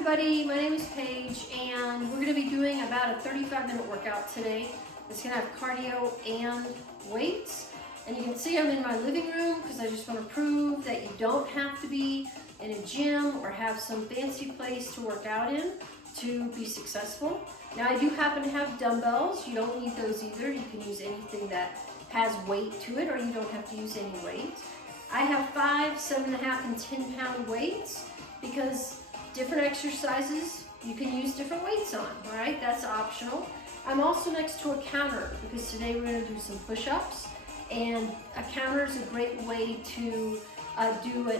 everybody, my name is Paige and we're going to be doing about a 35-minute workout today. It's going to have cardio and weights. And you can see I'm in my living room because I just want to prove that you don't have to be in a gym or have some fancy place to work out in to be successful. Now I do happen to have dumbbells. You don't need those either. You can use anything that has weight to it, or you don't have to use any weight. I have 5, 7.5, and 10-pound weights because different exercises you can use different weights on, all right? That's optional. I'm also next to a counter because today we're gonna do some push-ups, and a counter is a great way to do a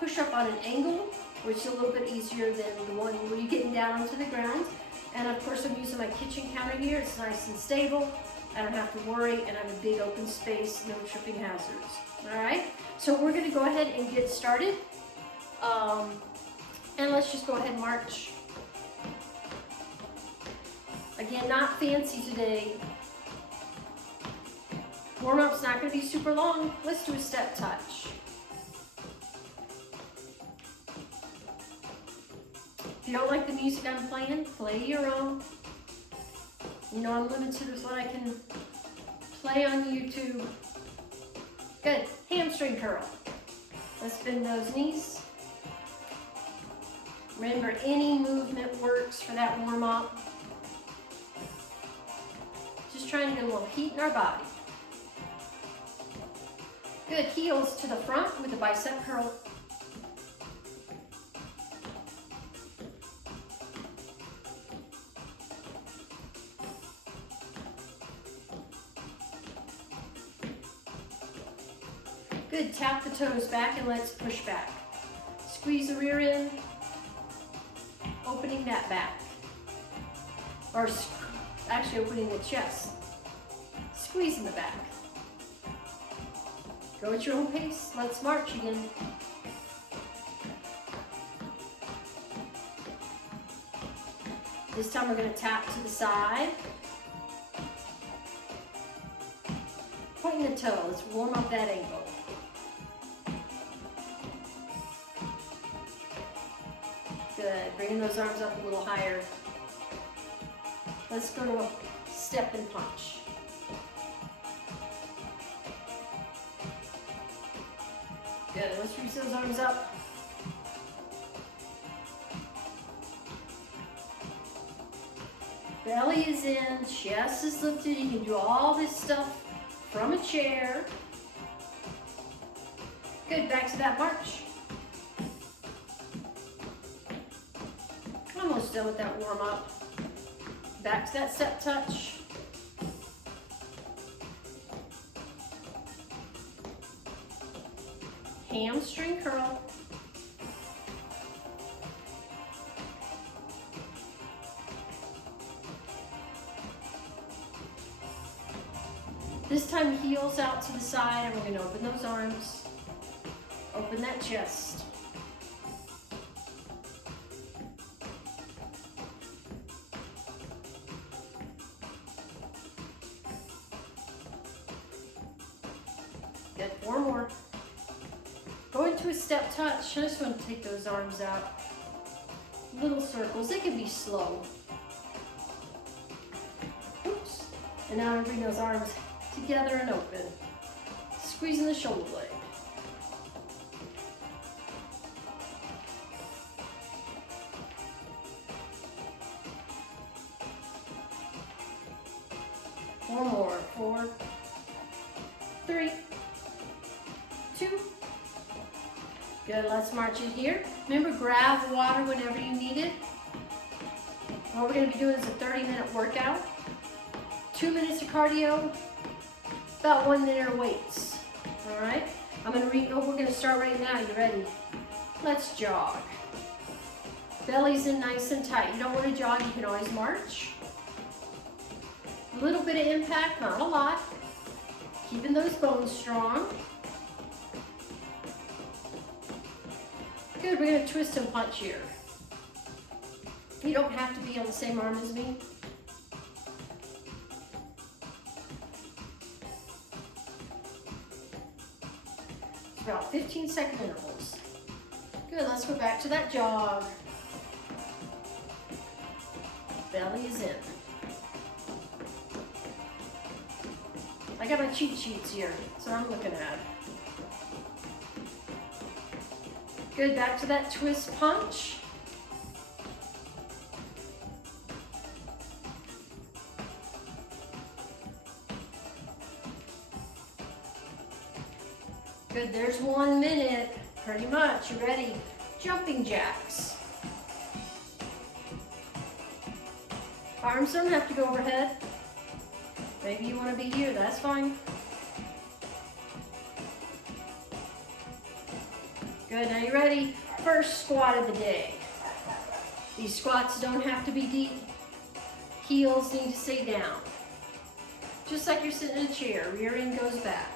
push-up on an angle, which is a little bit easier than the one where you're getting down onto the ground. And of course I'm using my kitchen counter here. It's nice and stable. I don't have to worry, and I have a big open space, no tripping hazards, all right? So we're gonna go ahead and get started. And let's just go ahead and march. Again, not fancy today. Warm-up's not gonna be super long. Let's do a step touch. If you don't like the music I'm playing, play your own. You know I'm limited with what I can play on YouTube. Good, hamstring curl. Let's bend those knees. Remember, any movement works for that warm-up. Just trying to get a little heat in our body. Good, heels to the front with a bicep curl. Good, tap the toes back and let's push back. Squeeze the rear end, opening that back. Or actually opening the chest. Squeezing the back. Go at your own pace. Let's march again. This time we're going to tap to the side. Pointing the toe. Let's warm up that ankle. Good. Bringing those arms up a little higher. Let's go to a step and punch. Good. Let's reach those arms up. Belly is in, chest is lifted. You can do all this stuff from a chair. Good. Back to that march. Almost done with that warm up. Back to that step touch. Hamstring curl. This time heels out to the side, and we're going to open those arms. Open that chest. Good, 4 more. Go into a step touch. I just want to take those arms out. Little circles, they can be slow. Oops. And now I'm going to bring those arms together and open. Squeezing the shoulder blade. One more. 4, 3, 2. Good, let's march in here. Remember, grab water whenever you need it. What we're going to be doing is a 30-minute workout. 2 minutes of cardio, about 1 minute of weights. All right? We're going to start right now. You ready? Let's jog. Belly's in nice and tight. You don't want to jog, you can always march. A little bit of impact, not a lot. Keeping those bones strong. Good, we're going to twist and punch here. You don't have to be on the same arm as me. It's about 15-second intervals. Good, let's go back to that jog. Belly is in. I got my cheat sheets here. That's what I'm looking at. Good, back to that twist punch. Good, there's 1 minute. Pretty much, you ready? Jumping jacks. Arms don't have to go overhead. Maybe you want to be here, that's fine. Good, now you ready? First squat of the day. These squats don't have to be deep. Heels need to stay down. Just like you're sitting in a chair, rear end goes back.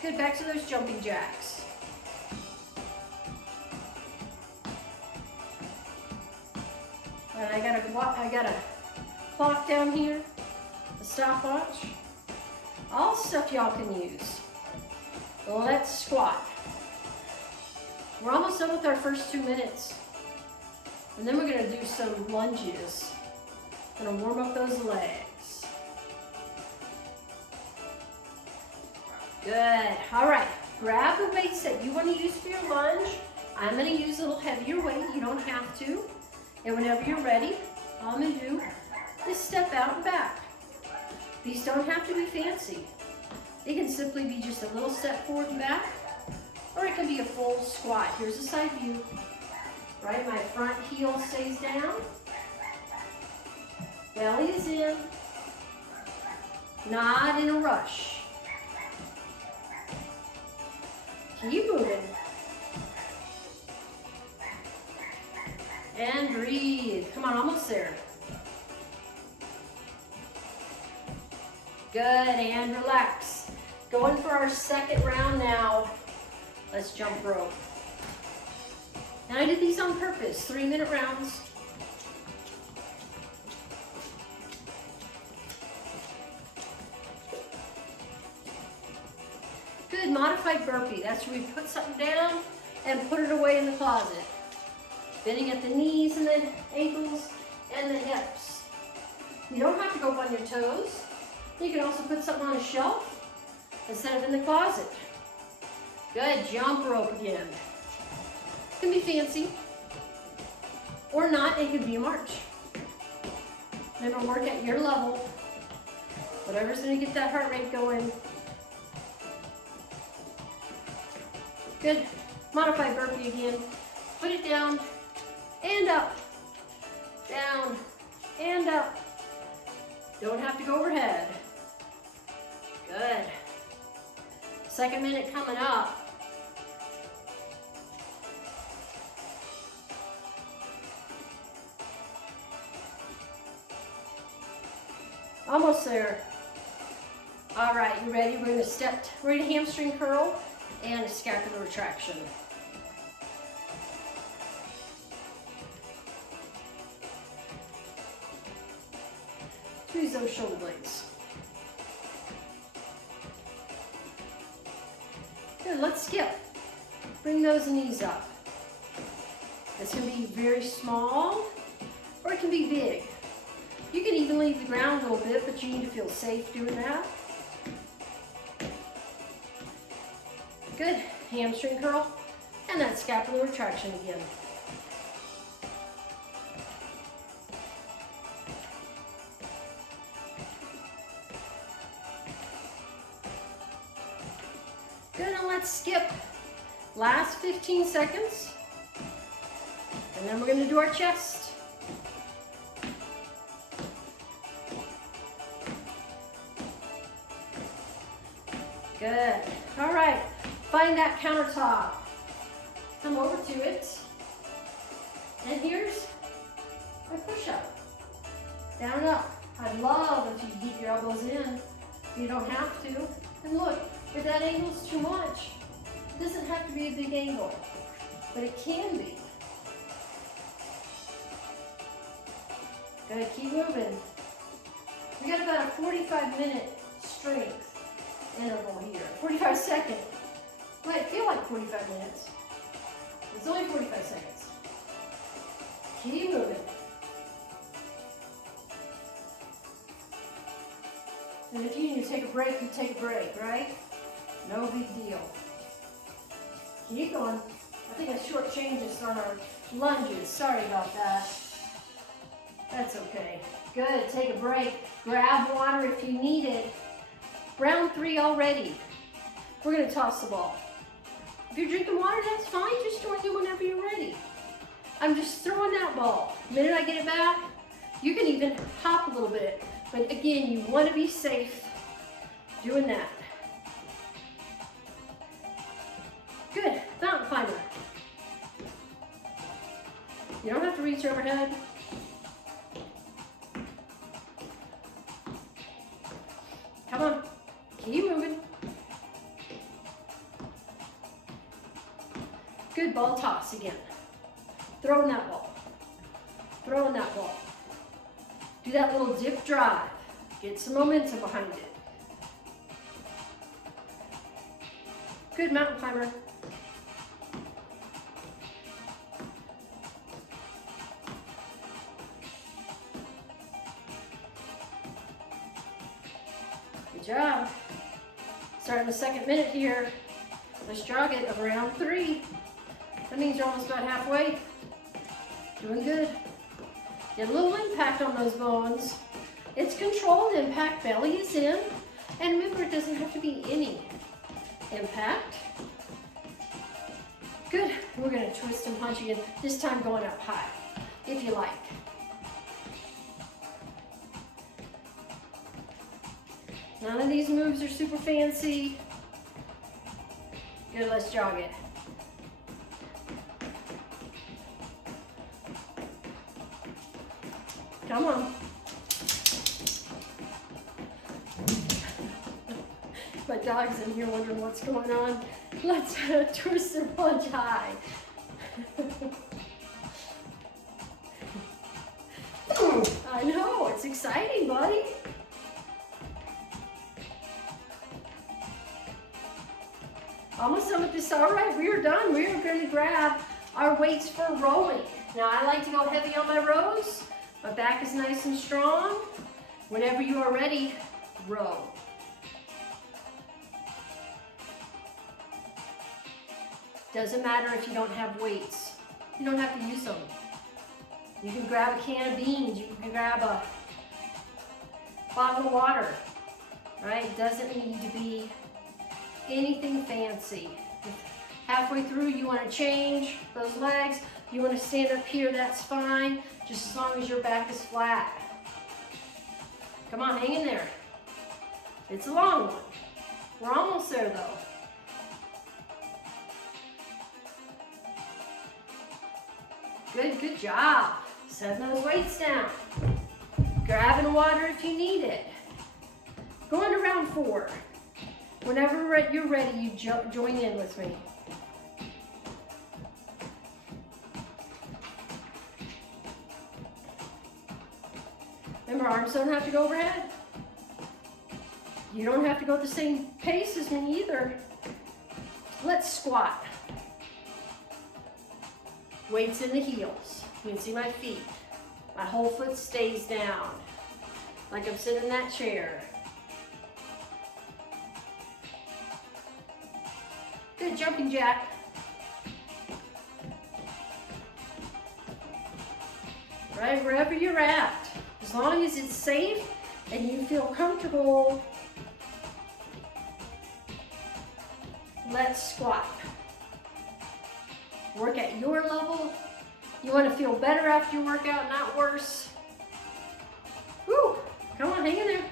Good, back to those jumping jacks. And I got a clock down here, a stopwatch. All stuff y'all can use. Let's squat. We're almost done with our first 2 minutes. And then we're gonna do some lunges. Gonna warm up those legs. Good, all right. Grab the weights that you wanna use for your lunge. I'm gonna use a little heavier weight, you don't have to. And whenever you're ready, all I'm gonna do is step out and back. These don't have to be fancy. It can simply be just a little step forward and back, or it can be a full squat. Here's a side view, right? My front heel stays down. Belly is in. Not in a rush. Keep moving. And breathe. Come on, almost there. Good, and relax. Going for our second round now. Let's jump rope. Now I did these on purpose, 3-minute rounds. Good, modified burpee. That's where we put something down and put it away in the closet. Bending at the knees and the ankles and the hips. You don't have to go up on your toes. You can also put something on a shelf instead of in the closet. Good, jump rope again. It can be fancy or not, it can be a march. Remember, work at your level. Whatever's gonna get that heart rate going. Good, modified burpee again. Put it down and up, down and up. Don't have to go overhead. Good. Second minute coming up. Almost there. All right, you ready? We're gonna hamstring curl and a scapular retraction. Use those shoulder blades. Good, let's skip. Bring those knees up. This can be very small or it can be big. You can even leave the ground a little bit, but you need to feel safe doing that. Good, hamstring curl and that scapular retraction again. Good, and let's skip. Last 15 seconds. And then we're gonna do our chest. Good, all right. Find that countertop. Come over to it. And here's my push-up. Down and up. I'd love if you could get your elbows in. You don't have to. And look, if that angle's too much, it doesn't have to be a big angle, but it can be. Good, keep moving. We got about a 45-minute strength interval here. 45 seconds. Might feel like 45 minutes. It's only 45 seconds. Keep moving. And if you need to take a break, you take a break, right? No big deal. Keep going. I think I shortchanged us on our lunges. Sorry about that. That's okay. Good. Take a break. Grab water if you need it. Round 3 already. We're going to toss the ball. If you're drinking water, that's fine. Just join in whenever you're ready. I'm just throwing that ball. The minute I get it back, you can even hop a little bit. But again, you want to be safe doing that. Good. Mountain climber. You don't have to reach overhead. Come on. Keep moving. Good. Ball toss again. Throwing that ball. Throwing that ball. Do that little dip drive. Get some momentum behind it. Good, mountain climber. Good job. Starting the second minute here. Let's jog it of round 3. That means you're almost about halfway. Doing good. Get a little impact on those bones. It's controlled impact, belly is in. And remember, it doesn't have to be any impact. Good. We're going to twist and punch again, this time going up high, if you like. None of these moves are super fancy. Good, let's jog it. Come on. My dog's in here wondering what's going on. Let's twist and punch high. I know, it's exciting, buddy. Almost done with this. All right, we are done. We are going to grab our weights for rowing. Now, I like to go heavy on my rows. My back is nice and strong. Whenever you are ready, row. Doesn't matter if you don't have weights. You don't have to use them. You can grab a can of beans. You can grab a bottle of water, right? It doesn't need to be anything fancy. If halfway through you want to change those legs, you want to stand up here, that's fine, just as long as your back is flat. Come on, hang in there. It's a long one. We're almost there though. Good, good job. Setting those weights down. Grabbing water if you need it. Going to round 4. Whenever you're ready, you join in with me. Remember, arms don't have to go overhead. You don't have to go at the same pace as me either. Let's squat. Weights in the heels. You can see my feet. My whole foot stays down, like I'm sitting in that chair. Good, jumping jack. Right, wherever you're at. As long as it's safe and you feel comfortable, let's squat. Work at your level. You want to feel better after your workout, not worse. Woo! Come on, hang in there.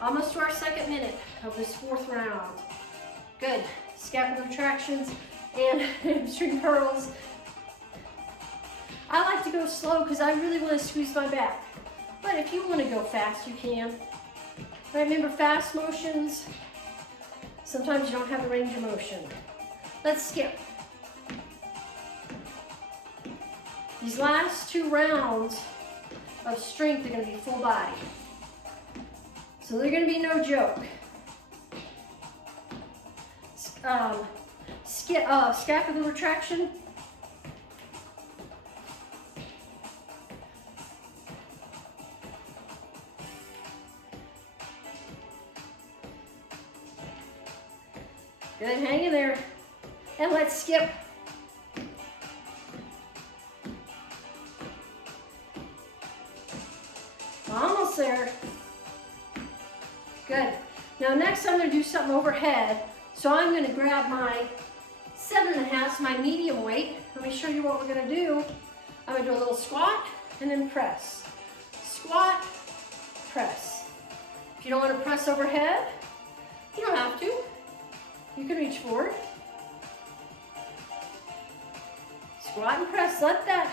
Almost to our second minute of this 4th round. Good. Scapular tractions and hamstring curls. I like to go slow because I really want to squeeze my back. But if you want to go fast, you can. Right, remember, fast motions, sometimes you don't have the range of motion. Let's skip. These last 2 rounds of strength are going to be full body. So they're going to be no joke. scapular retraction. Good, hang in there. And let's skip. Almost there. Good. Now next I'm going to do something overhead. So I'm going to grab my 7.5, my medium weight. Let me show you what we're going to do. I'm going to do a little squat and then press. Squat, press. If you don't want to press overhead, you don't have to. You can reach forward. Squat and press. Let that,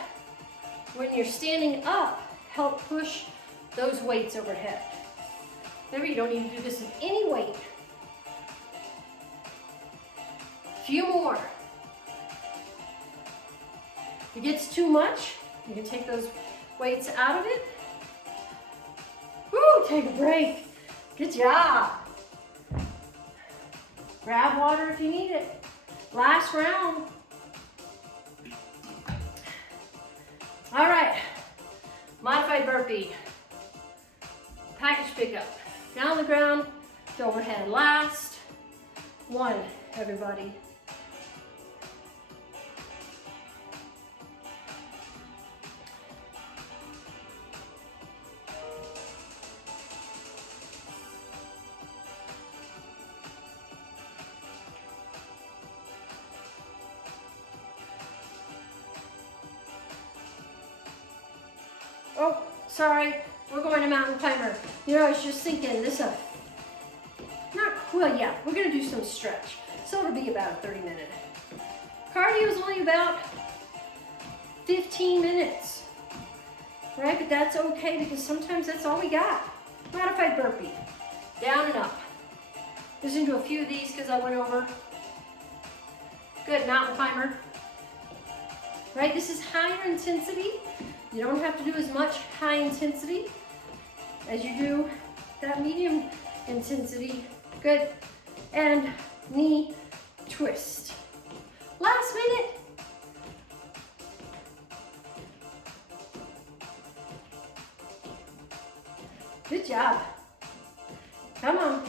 when you're standing up, help push those weights overhead. Remember, you don't need to do this with any weight. A few more. If it gets too much, you can take those weights out of it. Woo, take a break. Good job. Grab water if you need it. Last round. All right, modified burpee. Package pickup. Down on the ground to overhead. Last one, everybody. Oh, sorry, we're going to mountain climber. You know, I was just thinking this up. Well, yeah, we're gonna do some stretch. So it'll be about a 30-minute. Cardio is only about 15 minutes, right? But that's okay because sometimes that's all we got. Modified burpee, down and up. Just gonna do a few of these because I went over. Good, mountain climber. Right, this is higher intensity. You don't have to do as much high intensity as you do that medium intensity. Good. And knee twist. Last minute. Good job. Come on.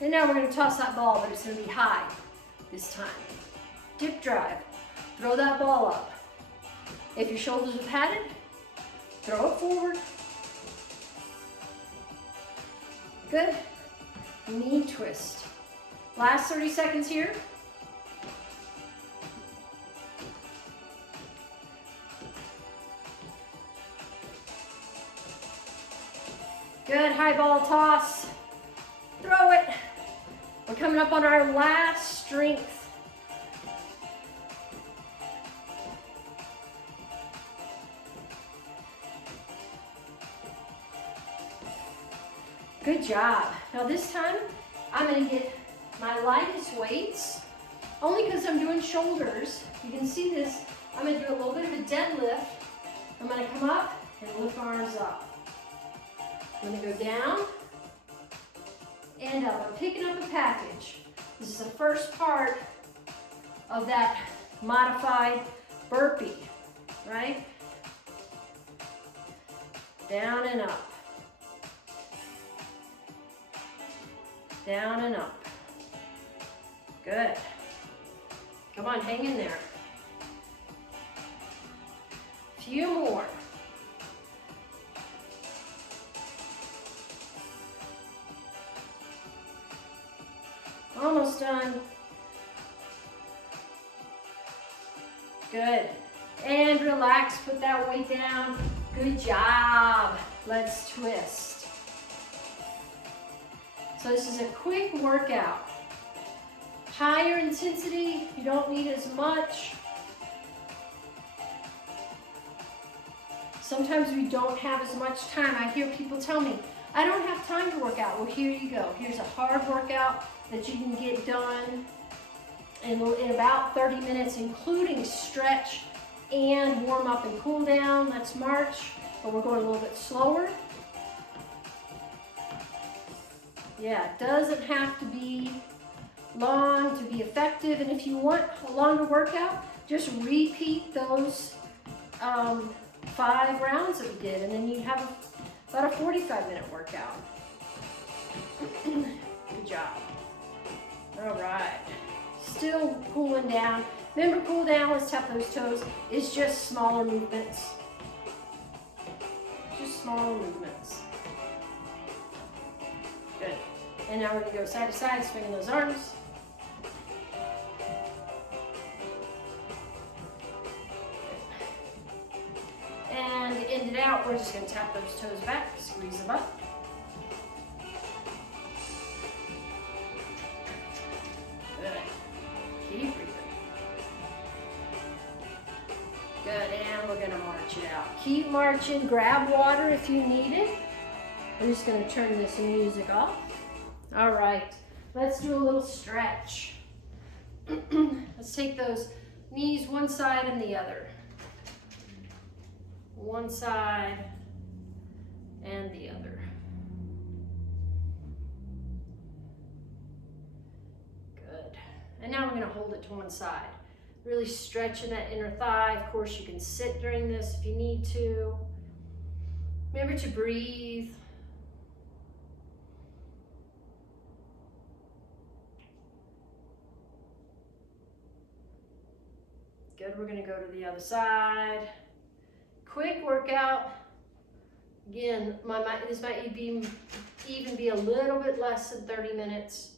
And now we're going to toss that ball, but it's going to be high this time. Dip drive. Throw that ball up. If your shoulders are padded, throw it forward. Good. Knee twist. Last 30 seconds here. Good, high ball toss. Throw it. We're coming up on our last strength. Good job. Now this time, I'm gonna get my lightest weights, only because I'm doing shoulders. You can see this, I'm gonna do a little bit of a deadlift. I'm gonna come up and lift arms up. I'm gonna go down and up. I'm picking up a package. This is the first part of that modified burpee, right? Down and up. Down and up. Good. Come on, hang in there. Few more. Almost done. Good. And relax, put that weight down. Good job. Let's twist. So this is a quick workout. Higher intensity, you don't need as much. Sometimes we don't have as much time. I hear people tell me, I don't have time to work out. Well, here you go. Here's a hard workout that you can get done in about 30 minutes, including stretch and warm up and cool down. Let's march, but we're going a little bit slower. Yeah, it doesn't have to be long to be effective. And if you want a longer workout, just repeat those 5 rounds that we did, and then you have about a 45-minute workout. Good job. All right. Still cooling down. Remember, cool down, let's tap those toes. It's just smaller movements. Just smaller movements. Good. And now we're gonna go side to side, swinging those arms. And to end it out, we're just gonna tap those toes back, squeeze them up. Good. Keep breathing. Good, and we're gonna march it out. Keep marching, grab water if you need it. I'm just gonna turn this music off. All right, let's do a little stretch. Let's take those knees one side and the other. One side and the other. Good. And now we're going to hold it to one side. Really stretching that inner thigh. Of course, you can sit during this if you need to. Remember to breathe. Good. We're going to go to the other side. Quick workout. Again, this might even be a little bit less than 30 minutes.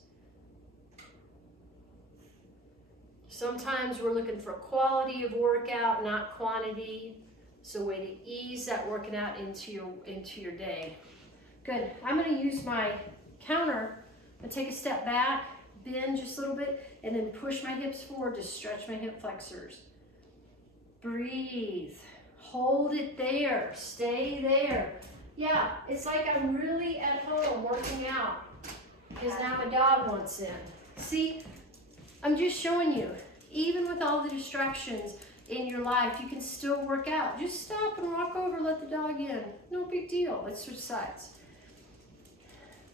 Sometimes we're looking for quality of workout, not quantity. So way to ease that working out into your day. Good. I'm going to use my counter. I'm going to take a step back, bend just a little bit, and then push my hips forward to stretch my hip flexors. Breathe. Hold it there. Stay there. Yeah, it's like I'm really at home working out because now my dog wants in. See, I'm just showing you, even with all the distractions in your life, you can still work out. Just stop and walk over, let the dog in. No big deal. Let's switch sides.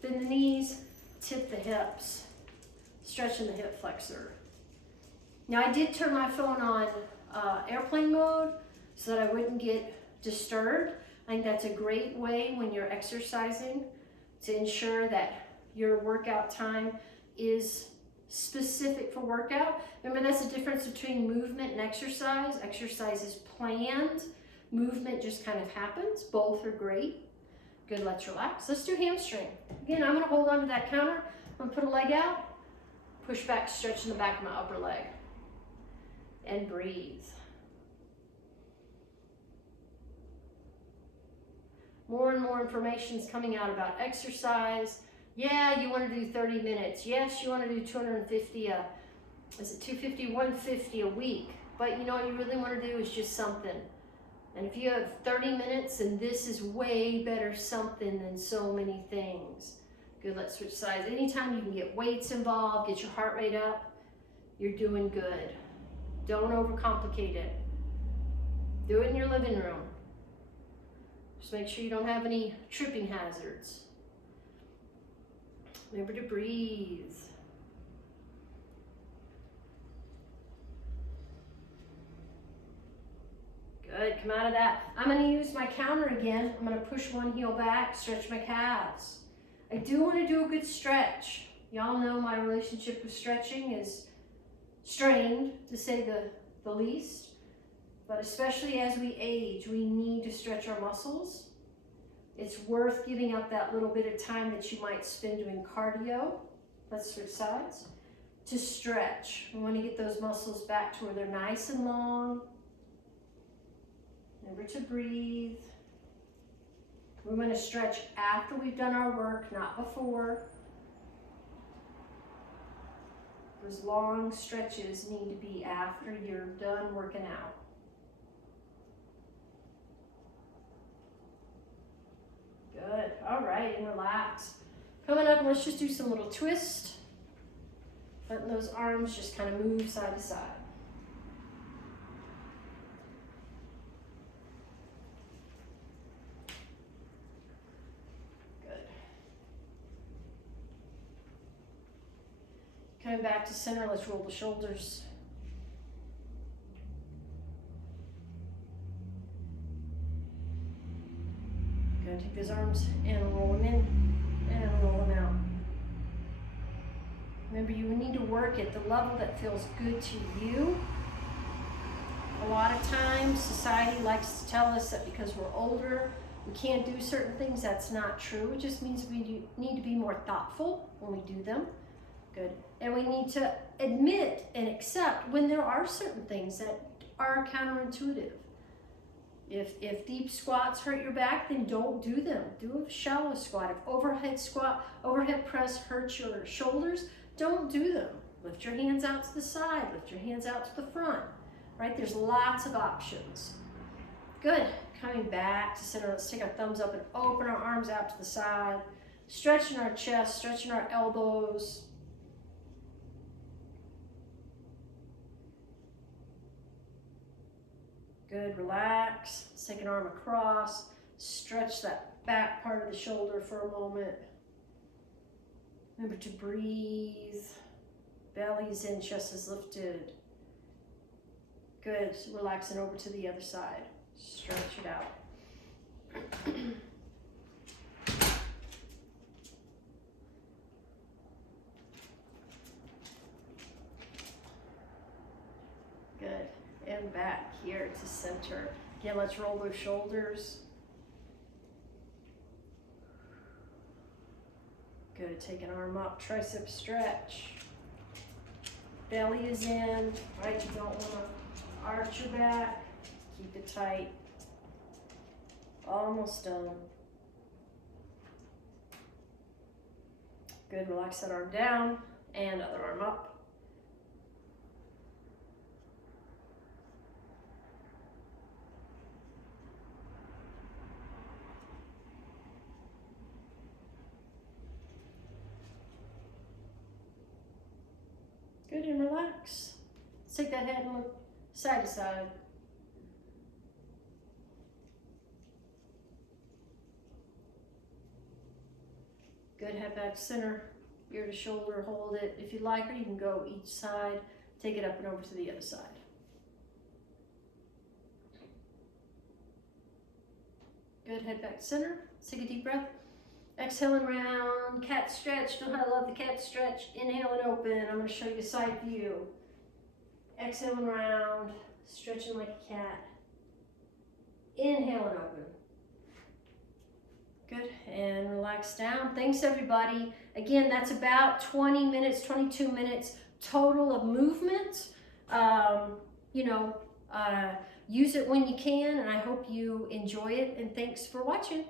Bend the knees, tip the hips, stretching the hip flexor. Now I did turn my phone on airplane mode so that I wouldn't get disturbed. I think that's a great way when you're exercising to ensure that your workout time is specific for workout. Remember, that's the difference between movement and exercise. Exercise is planned. Movement just kind of happens. Both are great. Good, let's relax. Let's do hamstring. Again, I'm gonna hold on to that counter. I'm gonna put a leg out, push back, stretching the back of my upper leg. And breathe. More and more information is coming out about exercise. Yeah, you want to do 30 minutes. Yes, you want to do 250, 150 a week. But you know what you really want to do is just something. And if you have 30 minutes, and this is way better something than so many things. Good, let's switch sides. Anytime you can get weights involved, get your heart rate up, you're doing good. Don't overcomplicate it. Do it in your living room. Just make sure you don't have any tripping hazards. Remember to breathe. Good, come out of that. I'm going to use my counter again. I'm going to push one heel back, stretch my calves. I do want to do a good stretch. Y'all know my relationship with stretching is strained, to say the least. But especially as we age, we need to stretch our muscles. It's worth giving up that little bit of time that you might spend doing cardio. Let's switch sides. To stretch. We want to get those muscles back to where they're nice and long. Remember to breathe. We want to stretch after we've done our work, not before. Those long stretches need to be after you're done working out. Good. All right, and relax. Coming up, let's just do some little twist. Letting those arms just kind of move side to side. Good. Coming back to center, let's roll the shoulders. Gonna take those arms and roll them in and roll them out. Remember, you need to work at the level that feels good to you. A lot of times, society likes to tell us that because we're older, we can't do certain things. That's not true. It just means we need to be more thoughtful when we do them. Good. And we need to admit and accept when there are certain things that are counterintuitive. If deep squats hurt your back, then don't do them. Do a shallow squat. If overhead press hurts your shoulders, don't do them. Lift your hands out to the side. Lift your hands out to the front. Right? There's lots of options. Good. Coming back to center. Let's take our thumbs up and open our arms out to the side. Stretching our chest, stretching our elbows. Good, relax. Let's take an arm across. Stretch that back part of the shoulder for a moment. Remember to breathe. Belly's in, chest is lifted. Good, relaxing over to the other side. Stretch it out. Good, and back here to center. Again, let's roll those shoulders. Good, take an arm up, tricep stretch. Belly is in, right? You don't want to arch your back. Keep it tight. Almost done. Good, relax that arm down and other arm up. Good, and relax. Let's take that head and look side to side. Good, head back to center, ear to shoulder, hold it. If you like, or you can go each side, take it up and over to the other side. Good, head back to center. Let's take a deep breath. Exhaling round, cat stretch. Know how I love the cat stretch. Inhale and open. I'm going to show you a side view. Exhaling round, stretching like a cat. Inhale and open. Good, and relax down. Thanks everybody. Again, that's about 20 minutes, 22 minutes total of movement. Use it when you can, and I hope you enjoy it, and thanks for watching.